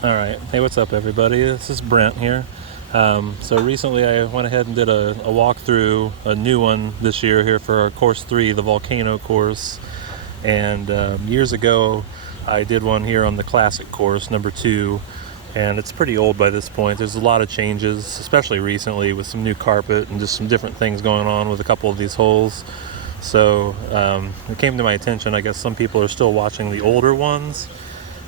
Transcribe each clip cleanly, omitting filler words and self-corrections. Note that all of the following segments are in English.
Alright, hey, what's up everybody? This is Brent here. So recently I went ahead and did a walkthrough, a new one this year here for our course 3, the volcano course. And years ago I did one here on the classic course, number 2, and it's pretty old by this point. There's a lot of changes, especially recently with some new carpet and just some different things going on with a couple of these holes. So it came to my attention, I guess some people are still watching the older ones,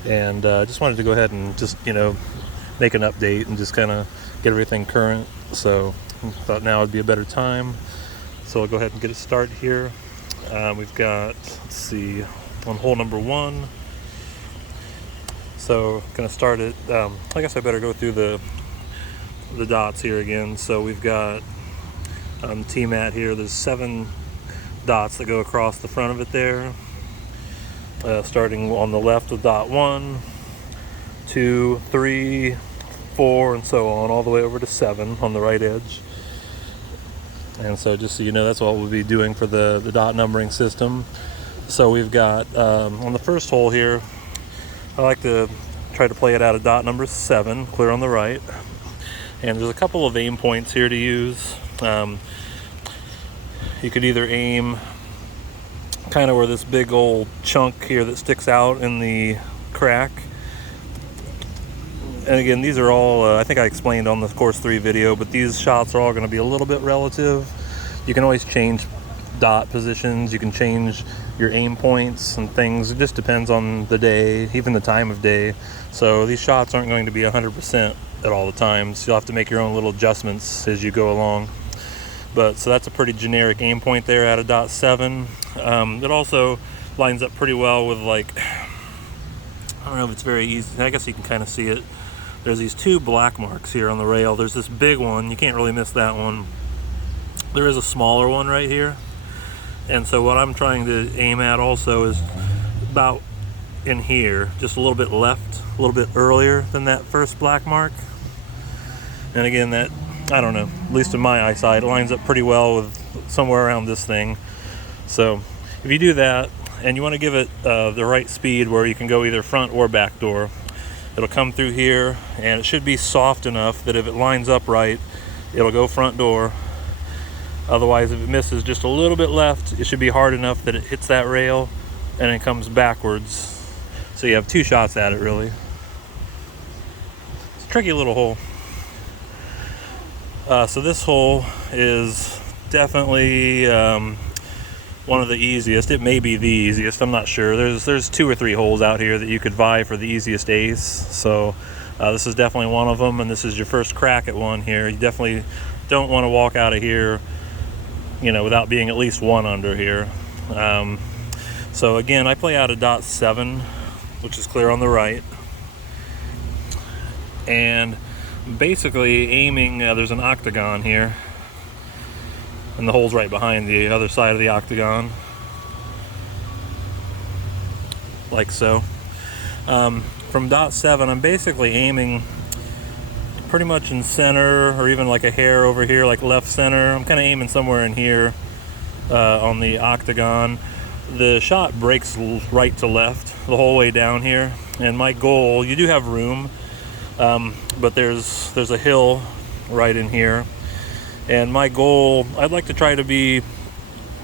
and I just wanted to go ahead and just, make an update and just kind of get everything current. So I thought now would be a better time. So I'll go ahead and get it started here. We've got, let's see, on hole number 1. So going to start it, I guess I better go through the dots here again. So we've got T-mat here. There's 7 dots that go across the front of it there. Starting on the left with dot 1, 2, 3, 4, and so on, all the way over to 7 on the right edge. And so just so you know, that's what we'll be doing for the dot numbering system. So we've got, on the first hole here, I like to try to play it out of dot number 7, clear on the right. And there's a couple of aim points here to use. You could either aim kind of where this big old chunk here that sticks out in the crack. And again, these are all, I think I explained on the course 3 video, but these shots are all going to be a little bit relative. You can always change dot positions, you can change your aim points and things. It just depends on the day, even the time of day. So these shots aren't going to be 100% at all the times. You'll have to make your own little adjustments as you go along. But so that's a pretty generic aim point there at a dot 7. It also lines up pretty well with, like, I don't know if it's very easy. I guess you can kind of see it. There's these 2 black marks here on the rail. There's this big one. You can't really miss that one. There is a smaller one right here. And so what I'm trying to aim at also is about in here, just a little bit left, a little bit earlier than that first black mark. And again, that, I don't know, at least in my eyesight, it lines up pretty well with somewhere around this thing. So if you do that and you want to give it the right speed where you can go either front or back door, it'll come through here and it should be soft enough that if it lines up right, it'll go front door. Otherwise, if it misses just a little bit left, it should be hard enough that it hits that rail and it comes backwards. So you have 2 shots at it, really. It's a tricky little hole. So this hole is definitely one of the easiest. It may be the easiest, I'm not sure. There's 2 or 3 holes out here that you could vie for the easiest ace. So this is definitely one of them, and this is your first crack at one here. You definitely don't want to walk out of here, without being at least 1 under here. So again, I play out a dot 7, which is clear on the right. And basically aiming, there's an octagon here, and the hole's right behind the other side of the octagon, like so. From dot 7, I'm basically aiming pretty much in center, or even like a hair over here, like left center. I'm kind of aiming somewhere in here on the octagon. The shot breaks right to left the whole way down here, and my goal, you do have room, but there's a hill right in here, and my goal, I'd like to try to be,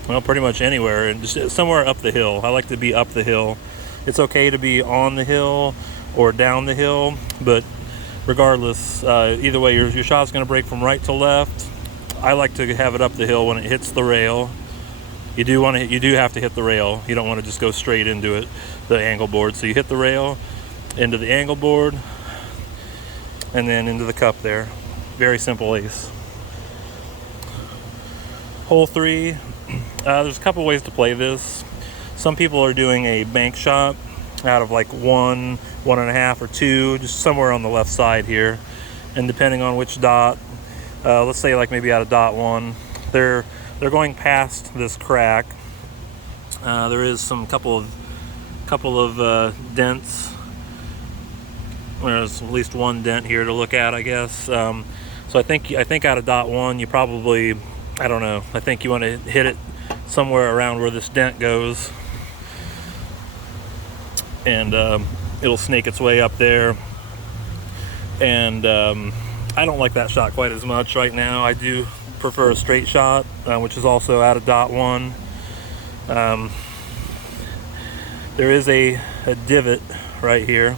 well, pretty much anywhere, and just somewhere up the hill. I like to be up the hill. It's okay to be on the hill or down the hill, but regardless, either way, your shot's going to break from right to left. I like to have it up the hill when it hits the rail. You do have to hit the rail. You don't want to just go straight into it, the angle board. So you hit the rail, into the angle board, and then into the cup there. Very simple ace. Hole 3, there's a couple ways to play this. Some people are doing a bank shot out of like 1, 1.5, or 2, just somewhere on the left side here. And depending on which dot, let's say like maybe out of dot 1, they're going past this crack. There is some couple of dents. There's at least 1 dent here to look at, I guess. So I think out of dot 1, you probably, I don't know, I think you want to hit it somewhere around where this dent goes, and it'll snake its way up there And I don't like that shot quite as much right now. I do prefer a straight shot, which is also out of .1. There is a divot right here.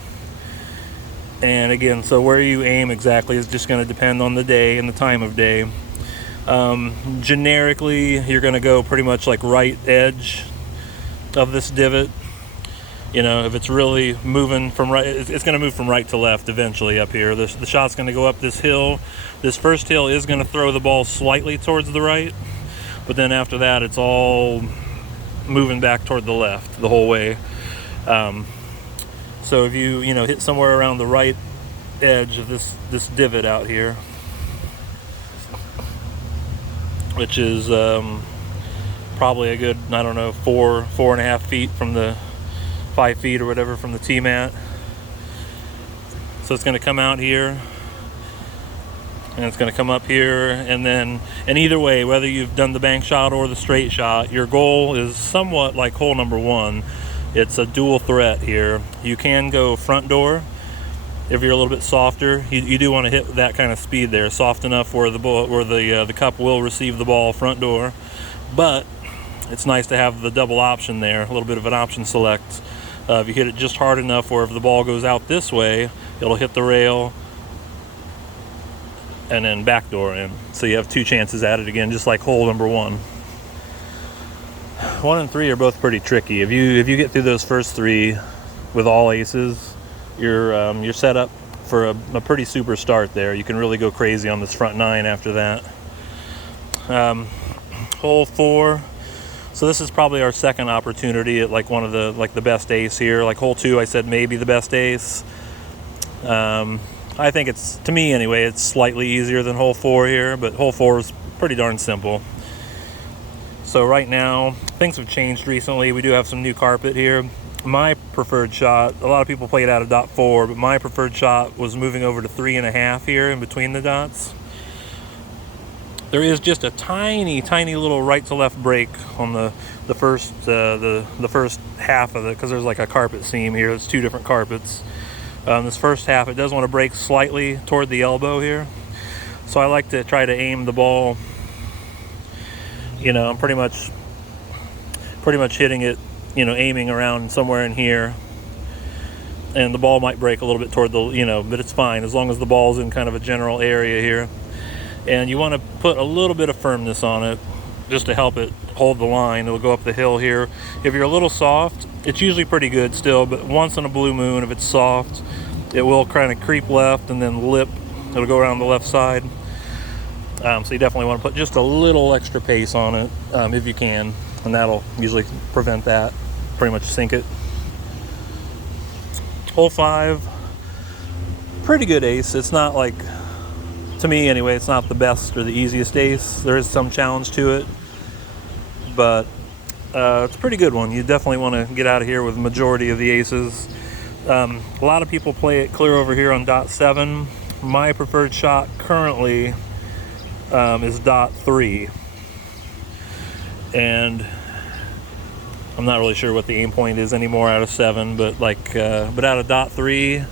And again, so where you aim exactly is just going to depend on the day and the time of day. Generically, you're going to go pretty much like right edge of this divot. You know, if it's really moving from right, it's going to move from right to left eventually up here. The shot's going to go up this hill. This first hill is going to throw the ball slightly towards the right, but then after that, it's all moving back toward the left the whole way. So if you hit somewhere around the right edge of this divot out here, which is probably a good, I don't know, 4.5 feet from the 5 feet or whatever from the tee mat. So it's going to come out here, and it's going to come up here, and either way, whether you've done the bank shot or the straight shot, your goal is somewhat like hole number 1. It's a dual threat here. You can go front door if you're a little bit softer. You do want to hit that kind of speed there, soft enough where the cup will receive the ball front door. But it's nice to have the double option there, a little bit of an option select. If you hit it just hard enough where if the ball goes out this way, it'll hit the rail and then backdoor in. So you have 2 chances at it again, just like hole number 1. 1 and 3 are both pretty tricky. If you get through those first 3 with all aces, you're set up for a pretty super start there. You can really go crazy on this front 9 after that. Hole 4. So this is probably our second opportunity at like one of the best ace here. Like hole 2, I said maybe the best ace. I think it's, to me anyway, it's slightly easier than hole 4 here, but hole 4 is pretty darn simple. So right now, things have changed recently. We do have some new carpet here. My preferred shot, a lot of people play it out of .4, but my preferred shot was moving over to 3.5 here in between the dots. There is just a tiny little right to left break on the first half of it, because there's like a carpet seam here. It's 2 different carpets. This first half, it does want to break slightly toward the elbow here. So I like to try to aim the ball. I'm pretty much hitting it, aiming around somewhere in here. And the ball might break a little bit toward the, but it's fine as long as the ball's in kind of a general area here. And you want to put a little bit of firmness on it just to help it hold the line. It'll go up the hill here. If you're a little soft, it's usually pretty good still, but once in a blue moon, if it's soft, it will kind of creep left and then lip. It'll go around the left side. So you definitely want to put just a little extra pace on it if you can, and that'll usually prevent that, pretty much sink it. Hole 5, pretty good ace. It's not like, to me anyway, it's not the best or the easiest ace. There is some challenge to it, but it's a pretty good one. You definitely want to get out of here with the majority of the aces. A lot of people play it clear over here on .7. My preferred shot currently is .3, and I'm not really sure what the aim point is anymore out of 7, but but out of .3,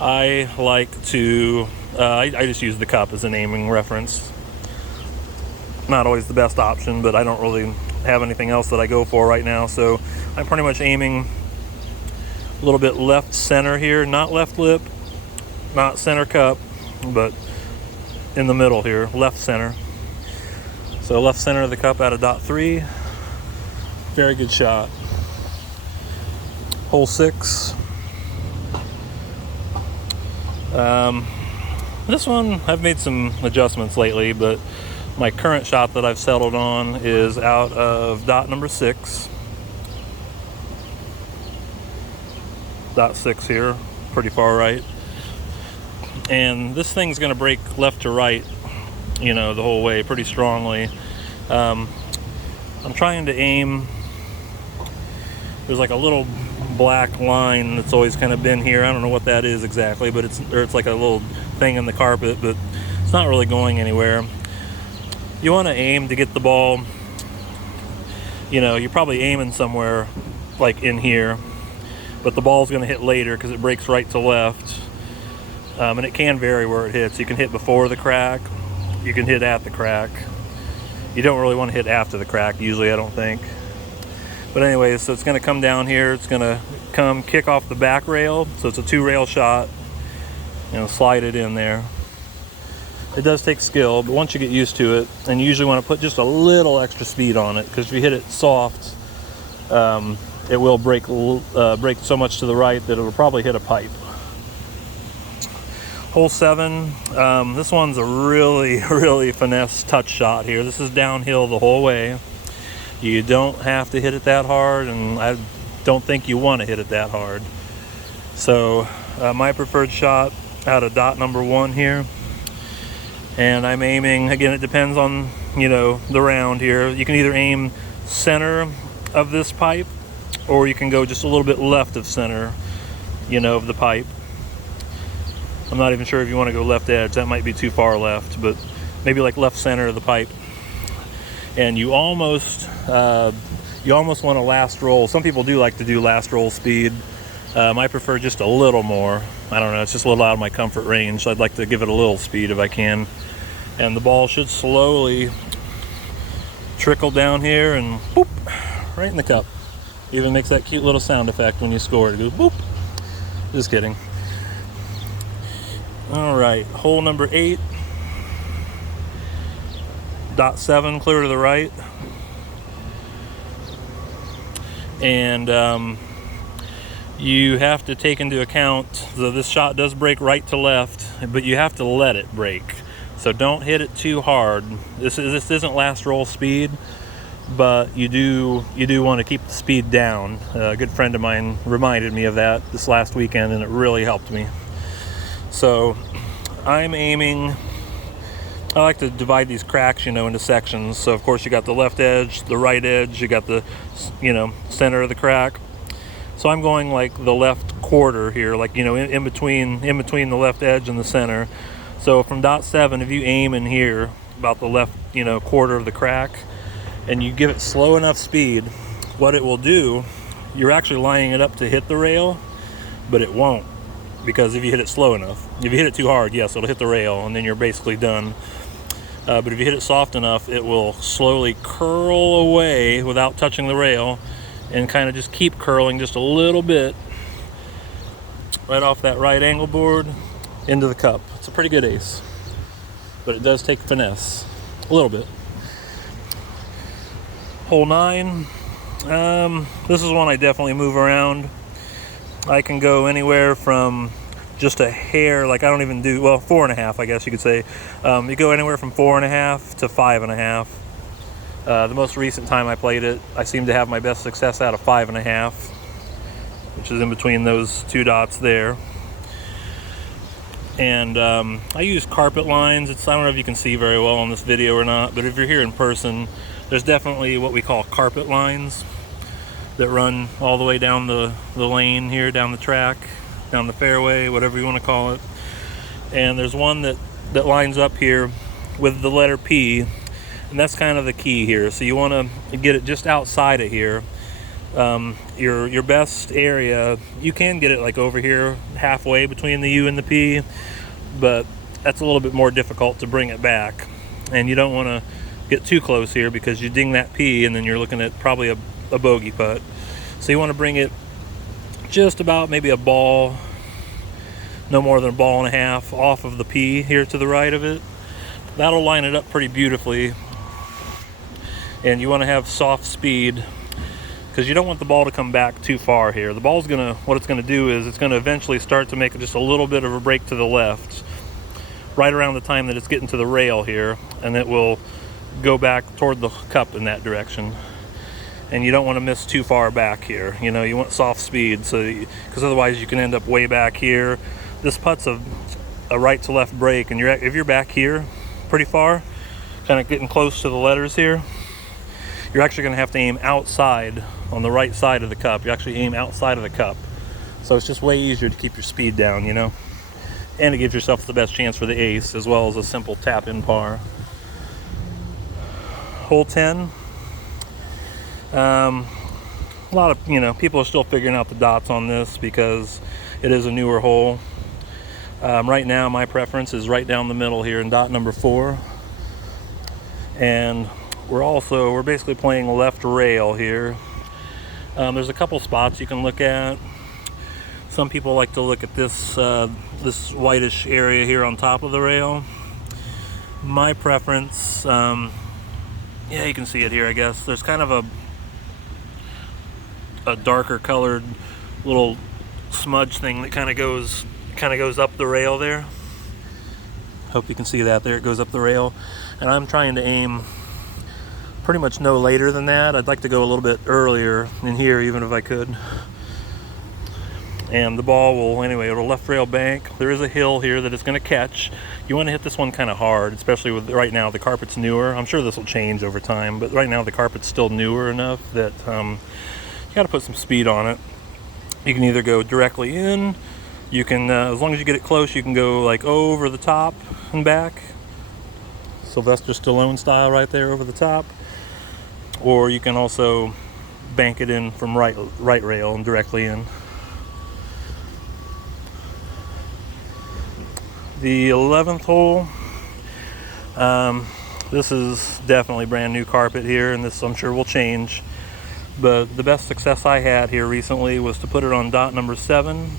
I like to I just use the cup as a naming reference. Not always the best option, but I don't really have anything else that I go for right now, so I'm pretty much aiming a little bit left center here, not left lip, not center cup, but in the middle here, left center. So left center of the cup out of .3. Very good shot. Hole 6. This one, I've made some adjustments lately, but my current shot that I've settled on is out of dot number 6. Dot 6 here, pretty far right. And this thing's going to break left to right, the whole way pretty strongly. I'm trying to aim. There's like a little black line that's always kind of been here. I don't know what that is exactly, but it's like a little thing in the carpet, but it's not really going anywhere. You want to aim to get the ball, you're probably aiming somewhere like in here, but the ball's going to hit later because it breaks right to left. and it can vary where it hits. You can hit before the crack, you can hit at the crack. You don't really want to hit after the crack usually, I don't think. But anyway, so it's going to come down here, it's going to come kick off the back rail, so it's a 2-rail shot, slide it in there. It does take skill, but once you get used to it, and you usually want to put just a little extra speed on it, because if you hit it soft, it will break so much to the right that it'll probably hit a pipe. Hole 7, this one's a really finesse touch shot here. This is downhill the whole way. You don't have to hit it that hard, and I don't think you want to hit it that hard. So my preferred shot out of dot number 1 here, and I'm aiming, again, it depends on the round here. You can either aim center of this pipe, or you can go just a little bit left of center of the pipe. I'm not even sure if you want to go left edge, that might be too far left, but maybe like left center of the pipe. And you almost want a last roll. Some people do like to do last roll speed. I prefer just a little more. I don't know, it's just a little out of my comfort range. I'd like to give it a little speed if I can. And the ball should slowly trickle down here and boop, right in the cup. Even makes that cute little sound effect when you score. It goes boop. Just kidding. All right, hole number 8. Dot 7, clear to the right. And you have to take into account that this shot does break right to left, but you have to let it break. So don't hit it too hard. This isn't last roll speed, but you do want to keep the speed down. A good friend of mine reminded me of that this last weekend, and it really helped me. So I'm aiming, I like to divide these cracks, into sections. So of course you got the left edge, the right edge, you got the, center of the crack. So I'm going like the left quarter here, like, in between the left edge and the center. So from dot 7, if you aim in here, about the left, quarter of the crack, and you give it slow enough speed, what it will do, you're actually lining it up to hit the rail, but it won't. Because if you hit it slow enough, if you hit it too hard, yes, it'll hit the rail and then you're basically done. But if you hit it soft enough, it will slowly curl away without touching the rail and kind of just keep curling just a little bit right off that right angle board into the cup. It's a pretty good ace, but it does take finesse a little bit. Hole 9, this is one I definitely move around. I can go anywhere from just a hair, like I don't even do, 4.5, I guess you could say. You go anywhere from 4.5 to 5.5. The most recent time I played it, I seem to have my best success out of 5.5, which is in between those 2 dots there. And I use carpet lines. I don't know if you can see very well on this video or not, but if you're here in person, there's definitely what we call carpet lines that run all the way down the lane here, down the track, down the fairway, whatever you want to call it. And there's one that lines up here with the letter P, and that's kind of the key here. So you want to get it just outside of here. Your best area, you can get it like over here, halfway between the U and the P, but that's a little bit more difficult to bring it back. And you don't want to get too close here because you ding that P and then you're looking at probably a bogey putt. So you want to bring it just about maybe a ball, no more than a ball and a half off of the P here to the right of it. That'll line it up pretty beautifully. And you want to have soft speed because you don't want the ball to come back too far here. The ball's what it's gonna do is it's gonna eventually start to make just a little bit of a break to the left right around the time that it's getting to the rail here, and it will go back toward the cup in that direction. And you don't want to miss too far back here. You want soft speed, because otherwise you can end up way back here. This putt's a right to left break, and if you're back here pretty far, kind of getting close to the letters here, you're actually going to have to aim outside on the right side of the cup. You actually aim outside of the cup. So it's just way easier to keep your speed down, And it gives yourself the best chance for the ace, as well as a simple tap-in par. Hole 10. A lot of people are still figuring out the dots on this because it is a newer hole. Right now my preference is right down the middle here in dot number 4. And we're basically playing left rail here. There's a couple spots you can look at. Some people like to look at this this whitish area here on top of the rail. My preference, yeah, you can see it here, I guess. There's kind of a darker colored little smudge thing that kind of goes up the rail there. Hope you can see that there. It goes up the rail, and I'm trying to aim pretty much no later than that. I'd like to go a little bit earlier in here, even if I could. And the ball will, anyway, it'll left rail bank. There is a hill here that it's going to catch. You want to hit this one kind of hard, especially with right now the carpet's newer. I'm sure this will change over time, but right now the carpet's still newer enough that you got to put some speed on it. You can either go directly in. You can, as long as you get it close, you can go like over the top and back. Sylvester Stallone style right there over the top. Or you can also bank it in from right rail and directly in. The 11th hole, this is definitely brand new carpet here, and this I'm sure will change. But the best success I had here recently was to put it on dot number 7.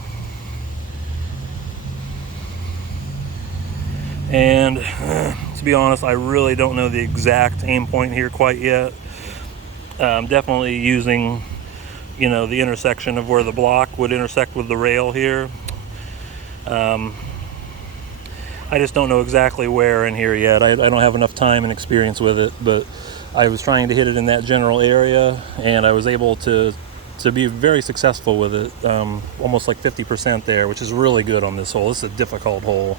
And to be honest, I really don't know the exact aim point here quite yet. Definitely using, you know, the intersection of where the block would intersect with the rail here. I just don't know exactly where in here yet. I don't have enough time and experience with it, but I was trying to hit it in that general area, and I was able to be very successful with it, almost like 50% there, which is really good on this hole. This is a difficult hole.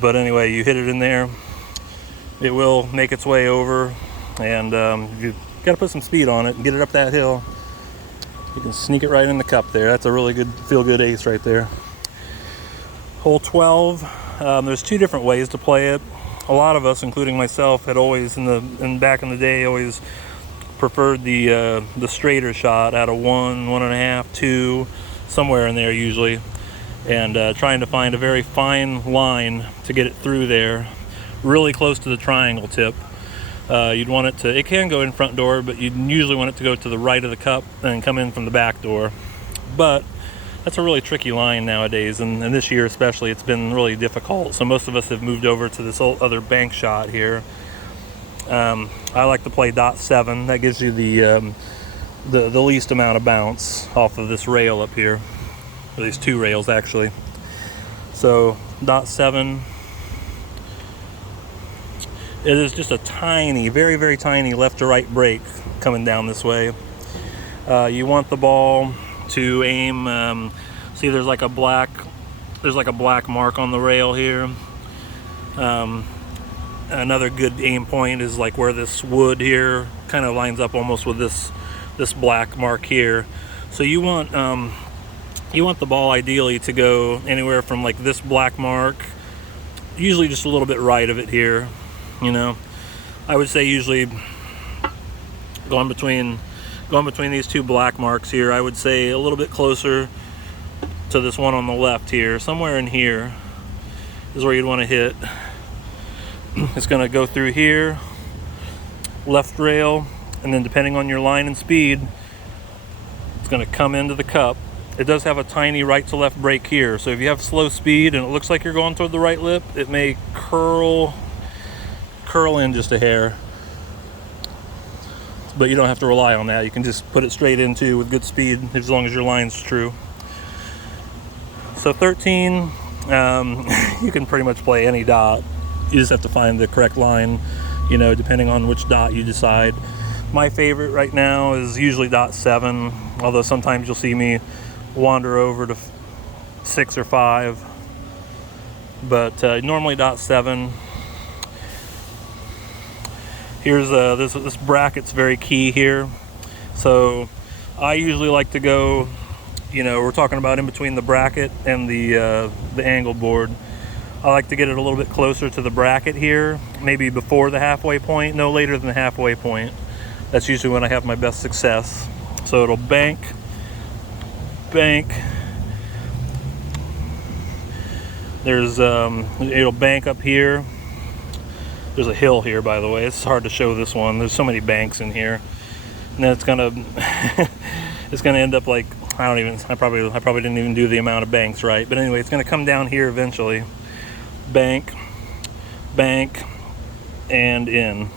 But anyway, you hit it in there, it will make its way over, and you got to put some speed on it and get it up that hill. You can sneak it right in the cup there. That's a really good, feel-good ace right there. Hole 12, there's 2 different ways to play it. A lot of us, including myself, had always, back in the day, always preferred the straighter shot out of 1, 1.5, 2, somewhere in there usually, and trying to find a very fine line to get it through there, really close to the triangle tip. You'd want it to, it can go in front door, but you'd usually want it to go to the right of the cup and come in from the back door. But that's a really tricky line nowadays, and this year especially, it's been really difficult. So most of us have moved over to this other bank shot here. I like to play dot 7. That gives you the least amount of bounce off of this rail up here, or these 2 rails actually. So dot 7. It is just a tiny, very, very tiny left to right break coming down this way. You want the ball to aim, see there's like a black mark on the rail here. Another good aim point is like where this wood here kind of lines up almost with this black mark here. So you want the ball ideally to go anywhere from like this black mark, usually just a little bit right of it here, you know. I would say usually going between these 2 black marks here, I would say a little bit closer to this one on the left here. Somewhere in here is where you'd want to hit. It's going to go through here, left rail, and then depending on your line and speed, it's going to come into the cup. It does have a tiny right to left break here, so if you have slow speed and it looks like you're going toward the right lip, it may curl in just a hair. But you don't have to rely on that. You can just put it straight into with good speed as long as your line's true. So 13, you can pretty much play any dot. You just have to find the correct line, you know, depending on which dot you decide. My favorite right now is usually dot 7, although sometimes you'll see me wander over to 6 or 5. But normally dot 7. Here's this bracket's very key here. So I usually like to go, you know, we're talking about in between the bracket and the angle board. I like to get it a little bit closer to the bracket here, maybe before the halfway point, no later than the halfway point. That's usually when I have my best success. So it'll bank, There's it'll bank up here. There's a hill here, by the way. It's hard to show this one. There's so many banks in here, and then it's gonna it's gonna end up like I probably didn't even do the amount of banks right. But anyway, it's gonna come down here eventually. Bank, bank, and in.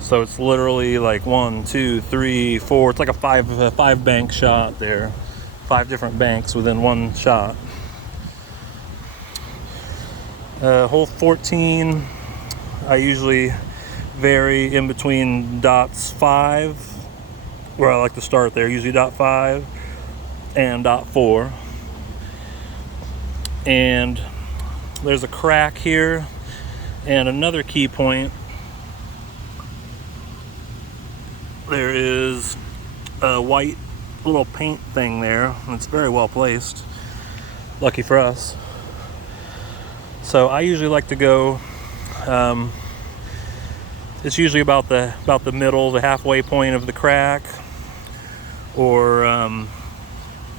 So it's literally like 1, 2, 3, 4. It's like a five bank shot there. 5 different banks within one shot. Hole 14, I usually vary in between dots 5, where I like to start there, usually dot 5 and dot 4. And there's a crack here, and another key point. There is a white little paint thing there, and it's very well placed. Lucky for us. So I usually like to go. It's usually about the middle, the halfway point of the crack, or well,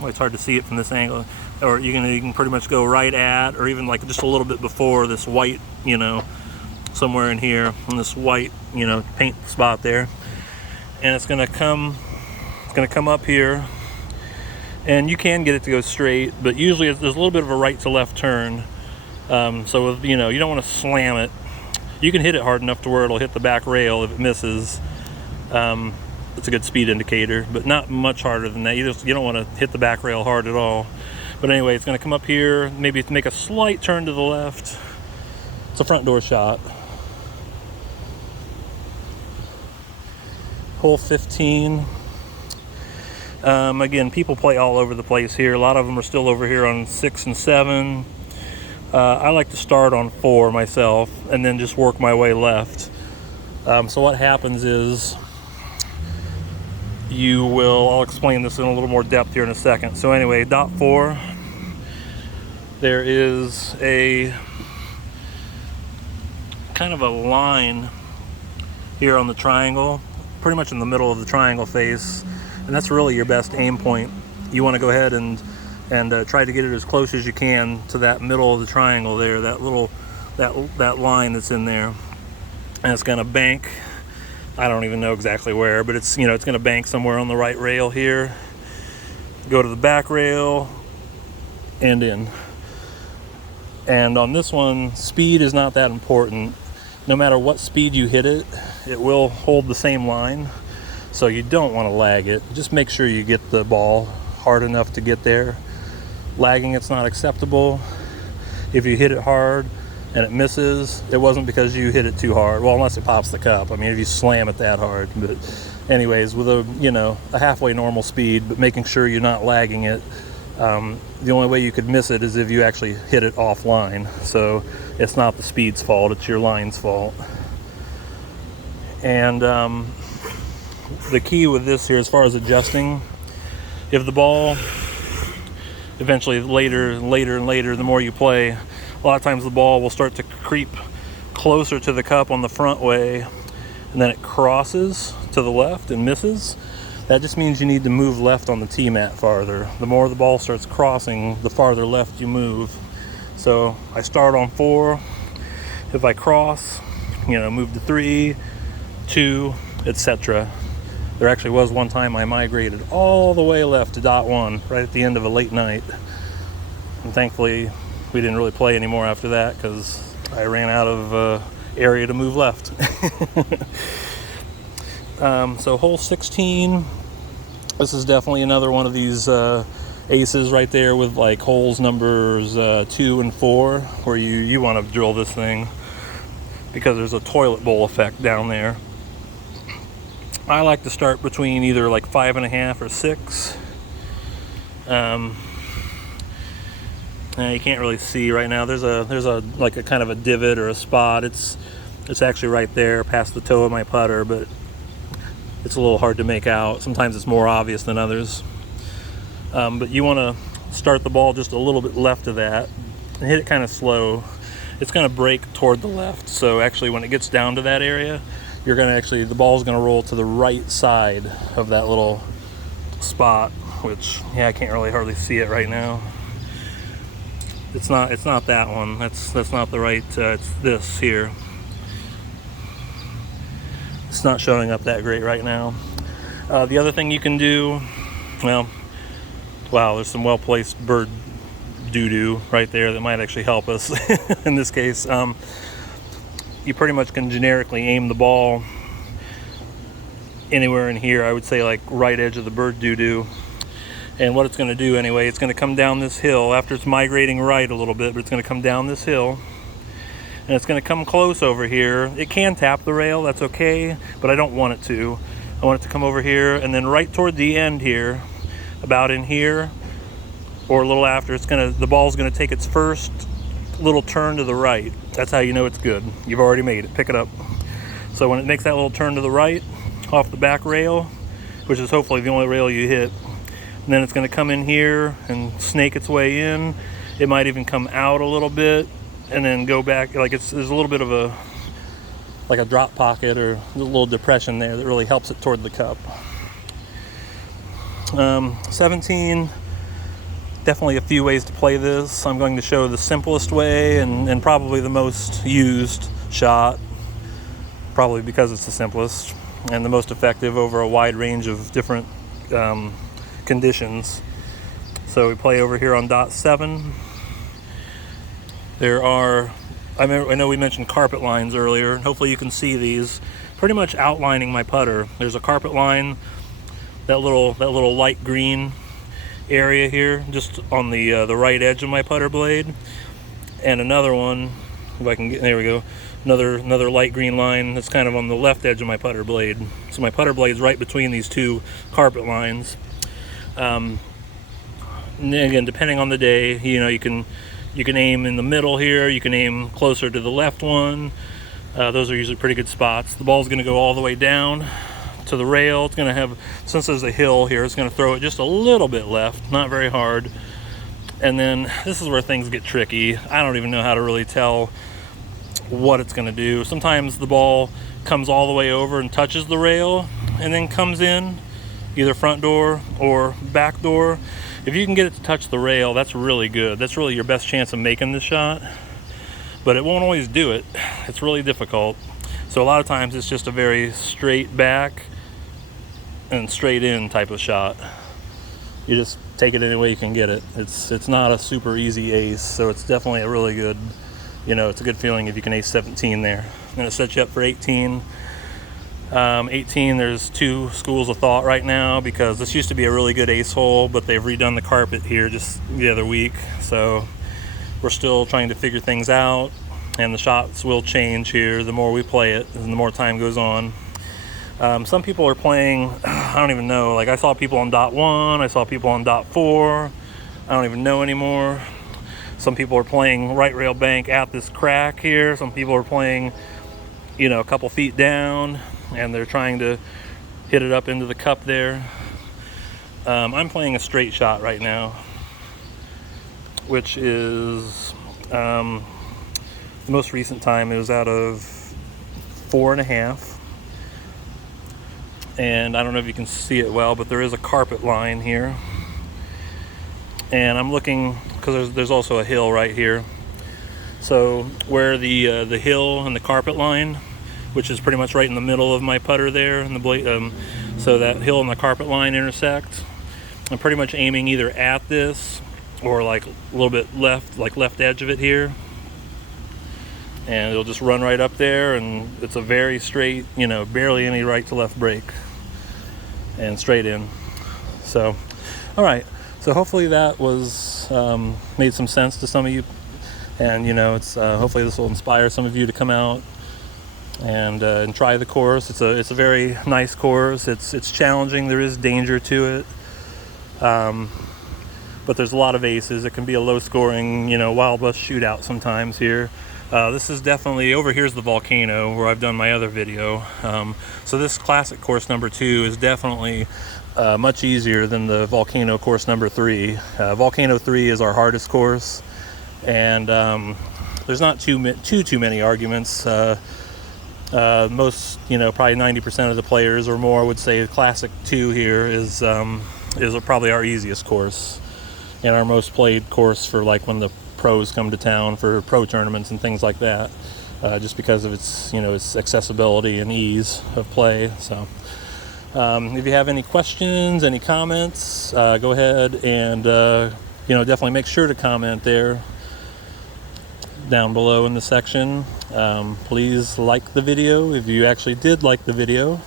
it's hard to see it from this angle. Or you can pretty much go right at, or even like just a little bit before this white, somewhere in here, on this white, paint spot there. And it's gonna come up here, and you can get it to go straight, but usually there's a little bit of a right to left turn. So you don't want to slam it. You can hit it hard enough to where it'll hit the back rail if it misses. It's a good speed indicator, but not much harder than that. You don't want to hit the back rail hard at all. But anyway, it's going to come up here, maybe make a slight turn to the left. It's a front door shot. Hole 15. Again, people play all over the place here. A lot of them are still over here on 6 and 7. I like to start on 4 myself and then just work my way left. So what happens is I'll explain this in a little more depth here in a second. So anyway, dot 4, there is a kind of a line here on the triangle, pretty much in the middle of the triangle face, and that's really your best aim point. You want to go ahead and try to get it as close as you can to that middle of the triangle there, that line that's in there, and it's going to bank. I don't even know exactly where, but it's it's going to bank somewhere on the right rail here, go to the back rail, and in. And on this one, speed is not that important. No matter what speed you hit it, it will hold the same line. So you don't want to lag it. Just make sure you get the ball hard enough to get there. Lagging, it's not acceptable. If you hit it hard and it misses, it wasn't because you hit it too hard. Well, unless it pops the cup. I mean, if you slam it that hard. But anyways, with a halfway normal speed, but making sure you're not lagging it. The only way you could miss it is if you actually hit it offline. So it's not the speed's fault, it's your line's fault. And the key with this here, as far as adjusting, if the ball eventually later, the more you play, a lot of times the ball will start to creep closer to the cup on the front way, and then it crosses to the left and misses. That just means you need to move left on the tee mat farther. The more the ball starts crossing, the farther left you move. So I start on 4. If I cross, move to 3, 2, etc. There actually was one time I migrated all the way left to dot 1, right at the end of a late night. And thankfully, we didn't really play anymore after that because I ran out of area to move left. So hole 16, this is definitely another one of these aces right there with like holes numbers 2 and 4, where you want to drill this thing because there's a toilet bowl effect down there. I like to start between either like 5.5 or 6. You can't really see right now. There's a like a kind of a divot or a spot. It's actually right there past the toe of my putter, but it's a little hard to make out. Sometimes it's more obvious than others. But you want to start the ball just a little bit left of that and hit it kind of slow. It's going to break toward the left. So actually when it gets down to that area, the ball's going to roll to the right side of that little spot, which, I can't really hardly see it right now. It's not that one. That's not the right. It's this here. It's not showing up that great right now. The other thing you can do, well, wow, there's some well-placed bird doo-doo right there that might actually help us in this case. You pretty much can generically aim the ball anywhere in here. I would say like right edge of the bird doo-doo. And what it's going to do anyway, it's going to come down this hill after it's migrating right a little bit, but it's going to come down this hill. And it's going to come close over here. It can tap the rail, that's okay, but I don't want it to. I want it to come over here, and then right toward the end here, about in here, or a little after, the ball's going to take its first little turn to the right. That's how you know it's good. You've already made it. Pick it up. So when it makes that little turn to the right, off the back rail, which is hopefully the only rail you hit, and then it's going to come in here and snake its way in. It might even come out a little bit and then go back. Like there's a little bit of a drop pocket or a little depression there that really helps it toward the cup. 17, definitely a few ways to play this. I'm going to show the simplest way and probably the most used shot, probably because it's the simplest and the most effective over a wide range of different conditions. So we play over here on dot 7. There are, I know we mentioned carpet lines earlier. Hopefully you can see these pretty much outlining my putter. There's a carpet line, that little light green area here, just on the right edge of my putter blade, and another one, if I can get, there we go, another light green line that's kind of on the left edge of my putter blade. So my putter blade's right between these two carpet lines. And again, depending on the day, you can aim in the middle here, you can aim closer to the left one. Those are usually pretty good spots. The ball's going to go all the way down to the rail. It's going to have, since there's a hill here, it's going to throw it just a little bit left, not very hard. And then this is where things get tricky. I don't even know how to really tell what it's going to do. Sometimes the ball comes all the way over and touches the rail and then comes in either front door or back door. If you can get it to touch the rail, that's really good. That's really your best chance of making the shot, but it won't always do it. It's really difficult. So a lot of times it's just a very straight back and straight in type of shot. You just take it any way you can get it. It's not a super easy ace, so it's definitely a really good, it's a good feeling if you can ace 17 there. I'm going to set you up for 18. 18, there's two schools of thought right now, because this used to be a really good ace hole, but they've redone the carpet here just the other week, so we're still trying to figure things out, and the shots will change here the more we play it and the more time goes on. Some people are playing, I don't even know, like I saw people on dot 1, I saw people on dot 4, I don't even know anymore. Some people are playing right rail bank at this crack here. Some people are playing, a couple feet down, and they're trying to hit it up into the cup there. I'm playing a straight shot right now, which is the most recent time. It was out of 4.5, and I don't know if you can see it well, but there is a carpet line here, and I'm looking because there's also a hill right here. So where the hill and the carpet line, which is pretty much right in the middle of my putter there, and the blade, so that hill and the carpet line intersect. I'm pretty much aiming either at this or like a little bit left, like left edge of it here, and it'll just run right up there, and it's a very straight, barely any right to left break, and straight in. So, all right. So hopefully that was made some sense to some of you, and it's hopefully this will inspire some of you to come out and try the course. It's a very nice course. It's challenging. There is danger to it, but there's a lot of aces. It can be a low-scoring, Wild West shootout sometimes here. This is definitely, over here's the volcano where I've done my other video. So this classic course number 2 is definitely much easier than the volcano course number 3. Volcano 3 is our hardest course, and there's not too many arguments. Most, probably 90% of the players or more would say classic 2 here is probably our easiest course and our most played course for like when the pros come to town for pro tournaments and things like that, just because of its, its accessibility and ease of play. So if you have any questions, any comments, go ahead and definitely make sure to comment there down below in the section. Please like the video if you actually did like the video.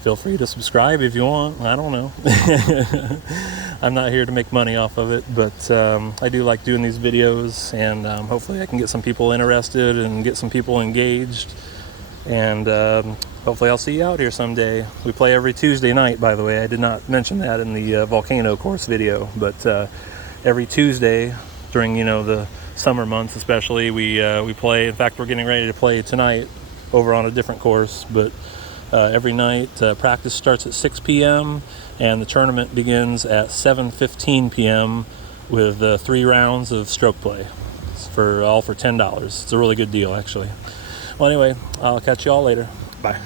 Feel free to subscribe if you want. I don't know. I'm not here to make money off of it, but I do like doing these videos, and hopefully I can get some people interested and get some people engaged, and hopefully I'll see you out here someday. We play every Tuesday night, by the way. I did not mention that in the volcano course video, but every Tuesday during the summer months especially, we play. In fact, we're getting ready to play tonight over on a different course, but every night practice starts at 6 p.m. and the tournament begins at 7:15 p.m. with 3 rounds of stroke play. It's all for $10. It's a really good deal, actually. Well, anyway, I'll catch you all later. Bye.